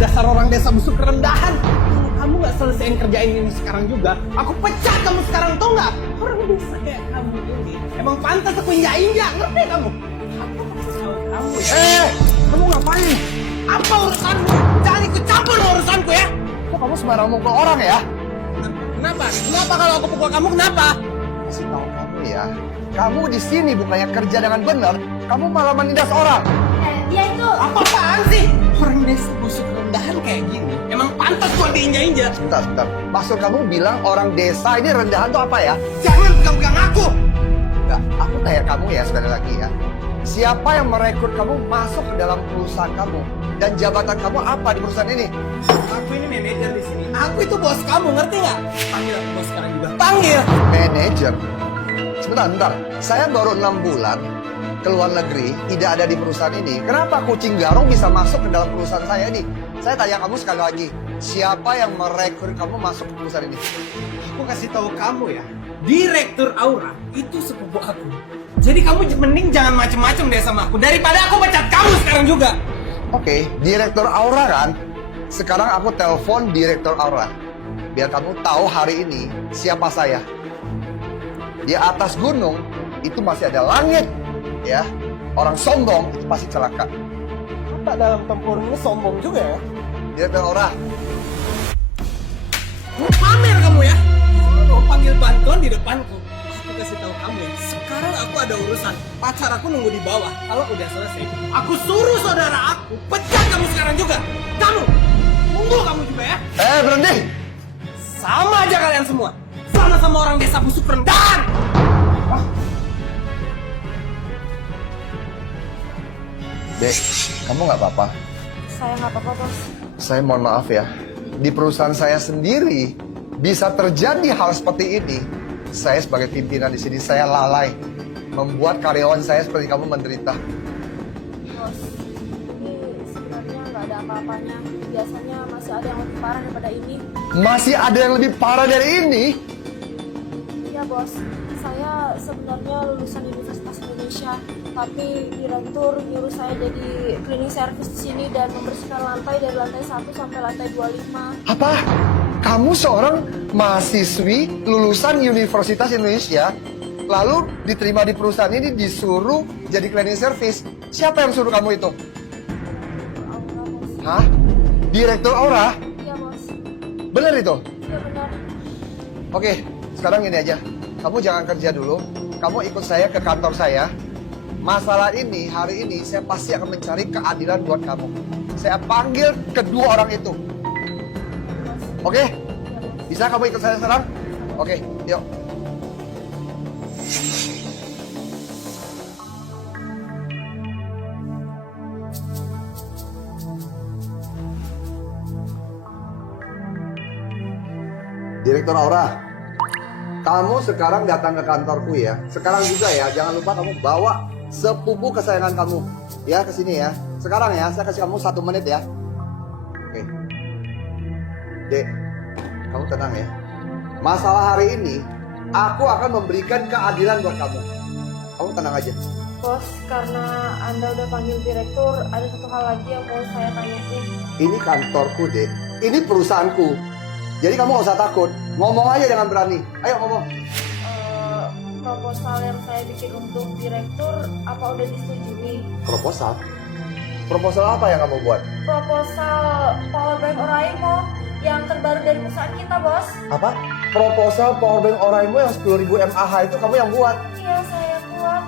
dasar orang desa busuk rendahan. Kamu nggak selesaiin kerjain ini sekarang juga, aku pecat kamu sekarang, tau nggak? Orang desa kayak kamu ini emang pantas aku injak-injak, ngerti kamu? Aku kesal kamu ya. Kamu ngapain? Apa urusanmu? Jangan ikut campur urusanku ya. Kok kamu sembarang mukul orang ya? Kenapa? Kenapa kalau aku pukul kamu, kenapa? Kasih tahu kamu ya, kamu di sini bukannya kerja dengan benar, kamu malah menindas orang. Dia itu. Apa-apaan sih? Orang desa busuk rendahan kayak gini emang pantas buat diinjak-injak. Sebentar. Maksud kamu bilang orang desa ini rendahan tuh apa ya? Jangan pegang-pegang aku. Enggak, aku tanya kamu ya sekali lagi ya. Siapa yang merekrut kamu masuk ke dalam perusahaan kamu? Dan jabatan kamu apa di perusahaan ini? Aku ini manajer di sini. Aku itu bos kamu, ngerti nggak? Panggil aku bos sekarang juga. Panggil. Manajer. Sebentar. Saya baru 6 bulan ke luar negeri, tidak ada di perusahaan ini. Kenapa kucing garong bisa masuk ke dalam perusahaan saya ini? Saya tanya kamu sekali lagi, siapa yang merekrut kamu masuk ke perusahaan ini? Aku kasih tahu kamu ya, Direktur Aura itu sepupu aku. Jadi kamu mending jangan macem-macem deh sama aku daripada aku pecat kamu sekarang juga. Oke, Direktur Aura kan? Sekarang aku telepon Direktur Aura. Biar kamu tahu hari ini siapa saya. Di atas gunung itu masih ada langit. Ya, orang sombong itu pasti celaka. Apa dalam tempur ini sombong juga ya? Direktur Aura. Mau pamer kamu ya? Mau panggil bantuan di depanku. Aku kasih tahu kamu ya, sekarang aku ada urusan. Pacar aku nunggu di bawah. Kalau udah selesai, aku suruh saudara aku pecat kamu sekarang juga. Kamu, tunggu kamu juga ya. Berhenti. Sama aja kalian semua. Sama-sama orang desa busuk rendahan. Dek, kamu nggak apa-apa? Saya nggak apa-apa, bos. Saya mohon maaf ya. Di perusahaan saya sendiri bisa terjadi hal seperti ini. Saya sebagai pimpinan di sini saya lalai membuat karyawan saya seperti kamu menderita. Bos, ini sebenarnya nggak ada apa-apanya. Biasanya masih ada yang lebih parah daripada ini. Masih ada yang lebih parah dari ini? Iya, bos. Saya sebenarnya lulusan Universitas Indonesia, tapi direktur nyuruh saya jadi cleaning service di sini dan membersihkan lantai dari lantai 1 sampai lantai 25. Apa? Kamu seorang mahasiswi lulusan Universitas Indonesia, lalu diterima di perusahaan ini disuruh jadi cleaning service. Siapa yang suruh kamu itu? Aura, bos. Hah? Direktur Aura? Iya, bos. Benar itu? Iya, benar. Oke, sekarang ini aja. Kamu jangan kerja dulu. Kamu ikut saya ke kantor saya. Masalah ini, hari ini, saya pasti akan mencari keadilan buat kamu. Saya panggil kedua orang itu. Oke? Bisa kamu ikut saya sekarang? Oke, yuk. Direktur Aura, kamu sekarang datang ke kantorku ya. Sekarang juga ya, jangan lupa kamu bawa sepupu kesayangan kamu. Ya, ke sini ya. Sekarang ya, saya kasih kamu 1 menit ya. Oke. Dek, kamu tenang ya. Masalah hari ini, aku akan memberikan keadilan buat kamu. Kamu tenang aja. Bos, karena Anda udah panggil direktur, ada satu hal lagi yang mau saya tanyain. Ini kantorku, Dek. Ini perusahaanku. Jadi kamu gak usah takut. Ngomong aja dengan berani. Ayo ngomong. Proposal yang saya bikin untuk direktur, apa udah disetujui? Proposal? Proposal apa yang kamu buat? Proposal Powerbank Oraimo yang terbaru dari perusahaan kita, bos. Apa? Proposal Powerbank Oraimo yang 10.000 mAh itu kamu yang buat? Iya, saya buat.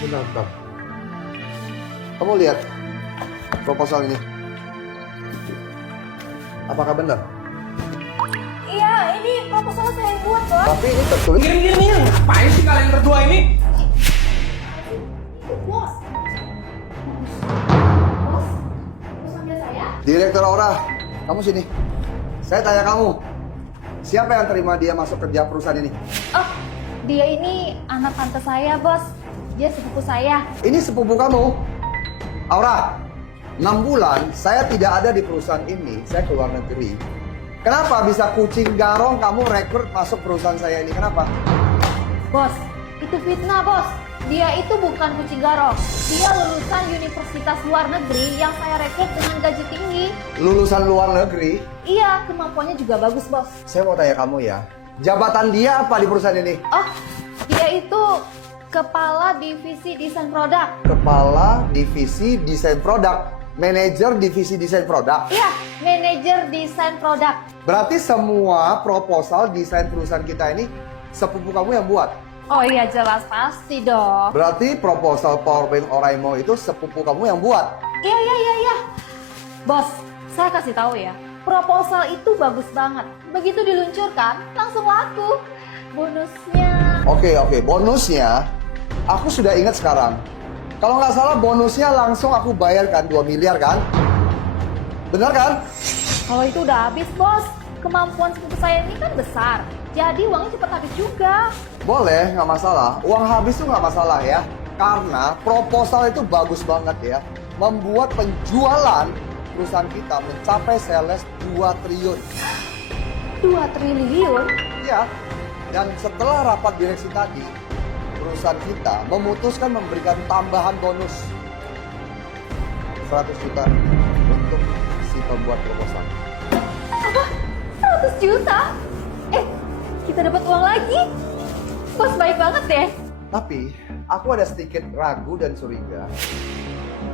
Bentar. Kamu lihat proposal ini. Apakah benar? Iya, ini proposal saya yang buat, bos. Tapi ini tertulis. Minggir. Ngapain sih kalian berdua ini? Bos. Bos, panggil saya? Direktur Aura, kamu sini. Saya tanya kamu, siapa yang terima dia masuk kerja perusahaan ini? Oh, dia ini anak tante saya, bos. Dia sepupu saya. Ini sepupu kamu. Aura, 6 bulan saya tidak ada di perusahaan ini, saya keluar negeri. Kenapa bisa kucing garong kamu rekrut masuk perusahaan saya ini? Kenapa? Bos, itu fitnah, bos. Dia itu bukan kucing garong. Dia lulusan universitas luar negeri yang saya rekrut dengan gaji tinggi. lulusan luar negeri. Iya, kemampuannya juga bagus, Bos. Saya mau tanya kamu ya, jabatan dia apa di perusahaan ini? Oh, dia itu kepala divisi desain produk. Kepala divisi desain produk, manajer divisi desain produk. Iya, manajer desain produk. Berarti semua proposal desain perusahaan kita ini sepupu kamu yang buat. Oh iya, jelas pasti dong. Berarti proposal powerbank Oraimo itu sepupu kamu yang buat. Iya. Bos, saya kasih tahu ya. Proposal itu bagus banget. Begitu diluncurkan, langsung laku. Bonusnya... Oke, bonusnya aku sudah ingat sekarang. Kalau nggak salah bonusnya langsung aku bayarkan 2 miliar kan? Benar kan? Kalau itu udah habis, Bos. Kemampuan sepupu saya ini kan besar. Jadi uangnya cepat habis juga. Boleh, nggak masalah. Uang habis tuh nggak masalah ya. Karena proposal itu bagus banget ya. Membuat penjualan perusahaan kita mencapai sales 2 triliun. 2 triliun? Iya. Dan setelah rapat direksi tadi, perusahaan kita memutuskan memberikan tambahan bonus 100 juta untuk si pembuat proposal. Apa? 100 juta? Kita dapat uang lagi? Bos baik banget deh. Tapi aku ada sedikit ragu dan curiga.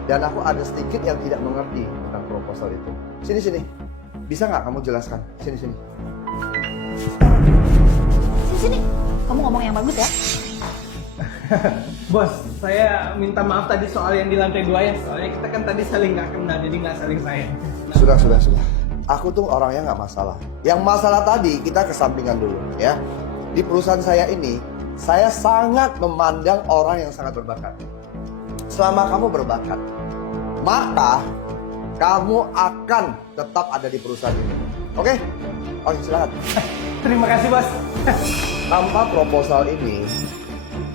Dan aku ada sedikit yang tidak mengerti tentang proposal itu. Sini. Bisa nggak kamu jelaskan? Sini. Sini. Kamu ngomong yang bagus ya. Bos, saya minta maaf tadi soal yang di lantai 2 ya. Soalnya kita kan tadi saling nggak kenal, jadi nggak saling sayang. Sudah. Aku tuh orangnya nggak masalah. Yang masalah tadi kita kesampingan dulu ya. Di perusahaan saya ini, saya sangat memandang orang yang sangat berbakat. Selama kamu berbakat, maka kamu akan tetap ada di perusahaan ini. Oke, silakan. Terima kasih, Bos. Tanpa proposal ini,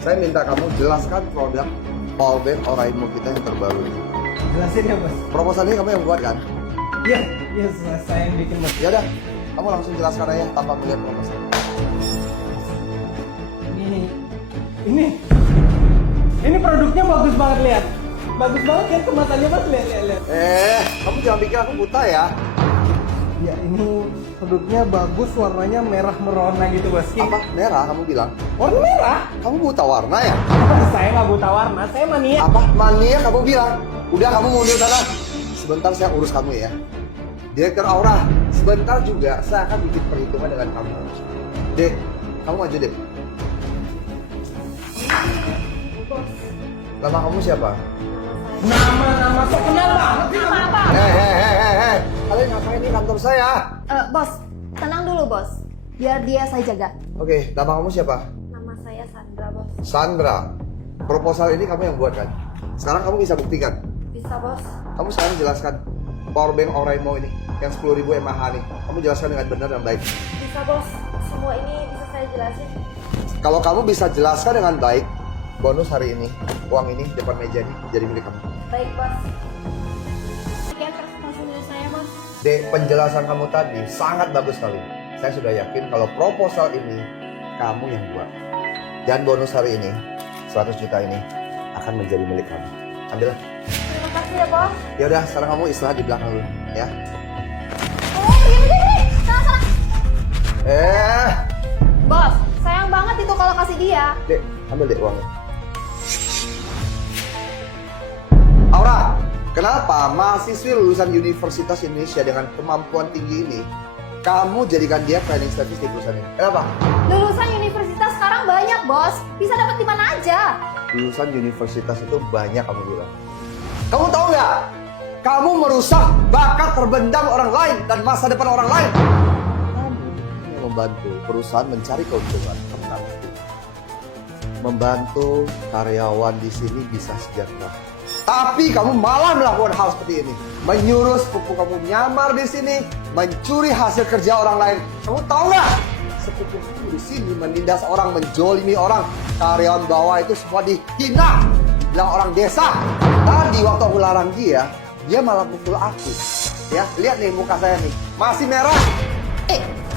saya minta kamu jelaskan produk powerbank Oraimo kita yang terbaru ini. Jelasin ya, Bos. Proposal ini kamu yang buat kan? Iya, saya yang bikin, Bos. Ya udah, kamu langsung jelaskan aja tanpa melihat proposal. Ini produknya bagus banget, lihat. Bagus banget kan kemasannya, Mas, lihat. Kamu jangan pikir aku buta ya. Ya, ini produknya bagus, warnanya merah merona gitu, Bos. Apa? Merah kamu bilang? Warna merah? Kamu buta warna ya? Saya nggak buta warna, saya mania. Apa? Mania kamu bilang? Udah kamu mundur sana. Sebentar saya urus kamu ya. Direktur Aura, sebentar juga saya akan bikin perhitungan dengan kamu. Dek, kamu maju deh. Nama kamu siapa? Nama saya kenal banget. Nama apa? Hei. Kalian ngapain di kantor saya? Bos, tenang dulu, Bos. Biar dia saya jaga. Oke, nama kamu siapa? Nama saya Sandra, Bos. Sandra. Proposal ini kamu yang buat kan? Sekarang kamu bisa buktikan. Bisa, Bos. Kamu sekarang jelaskan powerbank Oraimo ini yang 10.000 mAh nih. Kamu jelaskan dengan benar dan baik. Bisa, Bos. Semua ini bisa saya jelasin. Kalau kamu bisa jelaskan dengan baik, bonus hari ini, uang ini depan meja ini jadi milik kamu. Baik, Bos. Sekian presentasi dari saya, Bos. Dek, penjelasan kamu tadi sangat bagus sekali. Saya sudah yakin kalau proposal ini kamu yang buat. Dan bonus hari ini, 100 juta ini akan menjadi milik kamu. Ambil. Terima kasih ya, Bos. Ya udah, sekarang kamu istirahat di belakang dulu, ya. Ini. Sana. Eh, Bos, sayang banget itu kalau kasih dia. Dek, ambil dek uangnya. Aura, kenapa mahasiswi lulusan Universitas Indonesia dengan kemampuan tinggi ini kamu jadikan dia cleaning service di perusahaan ini? Kenapa? Lulusan universitas sekarang banyak, Bos. Bisa dapat di mana aja. Lulusan universitas itu banyak kamu bilang. Kamu tahu nggak? Kamu merusak bakat terbendam orang lain dan masa depan orang lain. Kamu yang membantu perusahaan mencari keuntungan. Kamu nggak ngerti. Membantu karyawan di sini bisa sejahtera. Tapi kamu malah melakukan hal seperti ini. Menyuruh sepupu kamu nyamar di sini, mencuri hasil kerja orang lain. Kamu tahu nggak? Sepupu kamu di sini menindas orang, menjolimi orang. Karyawan bawah itu semua dihina. Bilang orang desa. Tadi waktu aku larang dia malah pukul aku. Ya, lihat nih muka saya nih, masih merah.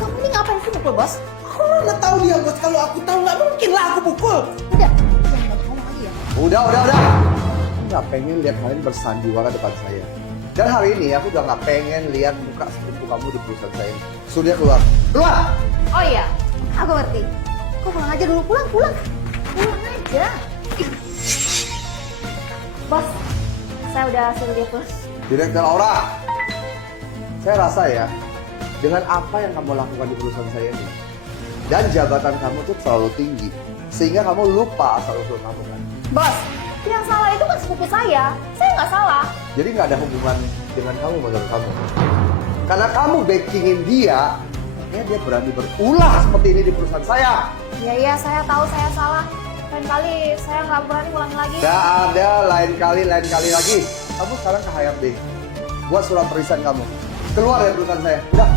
Kamu ini ngapain sih pukul, Bos? Aku mana tahu dia, Bos. Kalau aku tahu nggak mungkin lah aku pukul. Udah, jangan ngomong lagi ya. Udah. Aku nggak pengen lihat kalian bersandiwara depan saya. Dan hari ini aku udah nggak pengen lihat muka sepupu kamu di perusahaan saya ini. Sudah keluar. Keluar! Oh iya, aku ngerti. Kok pulang aja dulu, pulang. Pulang aja. Ih. Bos, saya udah suruh dia pulang. Direktur Aura, saya rasa ya, dengan apa yang kamu lakukan di perusahaan saya ini, dan jabatan kamu tuh terlalu tinggi, sehingga kamu lupa asal-usul kamu kan. Bos, yang salah itu kan sepupu saya nggak salah. Jadi nggak ada hubungan dengan kamu menurut kamu. Karena kamu backingin dia, makanya dia berani berulah seperti ini di perusahaan saya. Iya, saya tahu saya salah. Lain kali saya nggak berani ulangi lagi. Nggak ada lain kali lagi. Kamu sekarang ke HRD, buat surat resign kamu. Keluar dari perusahaan saya, udah.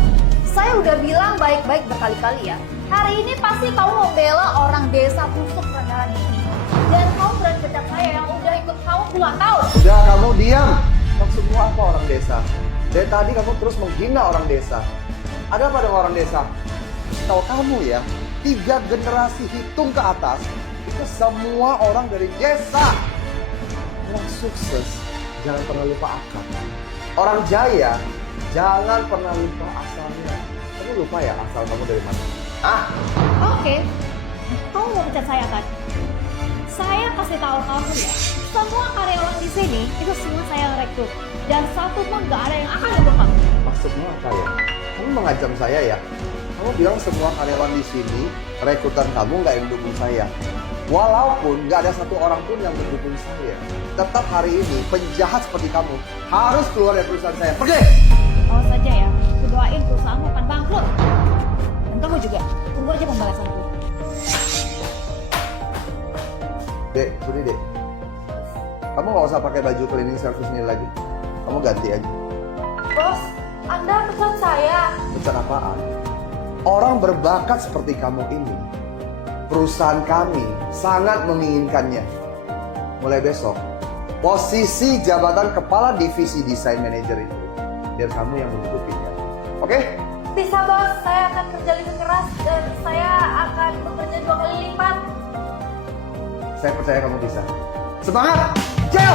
Saya udah bilang baik-baik berkali-kali ya. Hari ini pasti kamu membela orang desa busuk rendahan ini. Dan kamu berani pecat saya yang udah ikut kamu puluhan tahun. Udah, kamu diam. Maksudmu apa orang desa? Dari tadi kamu terus menghina orang desa. Ada apa dengan orang desa? Tahu kamu ya, 3 generasi hitung ke atas, itu semua orang dari desa. Orang sukses, jangan pernah lupa akar. Orang jaya, jangan pernah lupa asalnya. Kamu lupa ya asal kamu dari mana? Oke, kamu mau pecat saya kan? Saya kasih tahu kamu ya, semua karyawan di sini itu semua saya rekrut. Dan satu pun gak ada yang akan ngebuka kamu. Maksudmu apa ya? Kamu mengancam saya ya? Kamu bilang semua karyawan di sini, rekrutan kamu nggak yang mendukung saya. Walaupun nggak ada satu orang pun yang mendukung saya, tetap hari ini penjahat seperti kamu harus keluar dari perusahaan saya. Pergi! Awas saja ya, aku doain perusahaanmu akan bangkrut. Dan kamu juga, tunggu aja pembalasanku. Dek, sini dek. Kamu nggak usah pakai baju cleaning service ini lagi. Kamu ganti aja. Bos, Anda pecat saya. Pecat apaan? Orang berbakat seperti kamu ini, perusahaan kami sangat menginginkannya. Mulai besok, posisi jabatan kepala divisi desain manager itu, biar kamu yang mendudukinya. Oke? Bisa bos, saya akan kerja lebih keras dan saya akan bekerja 2 kali lipat. Saya percaya kamu bisa. Semangat! Jaya!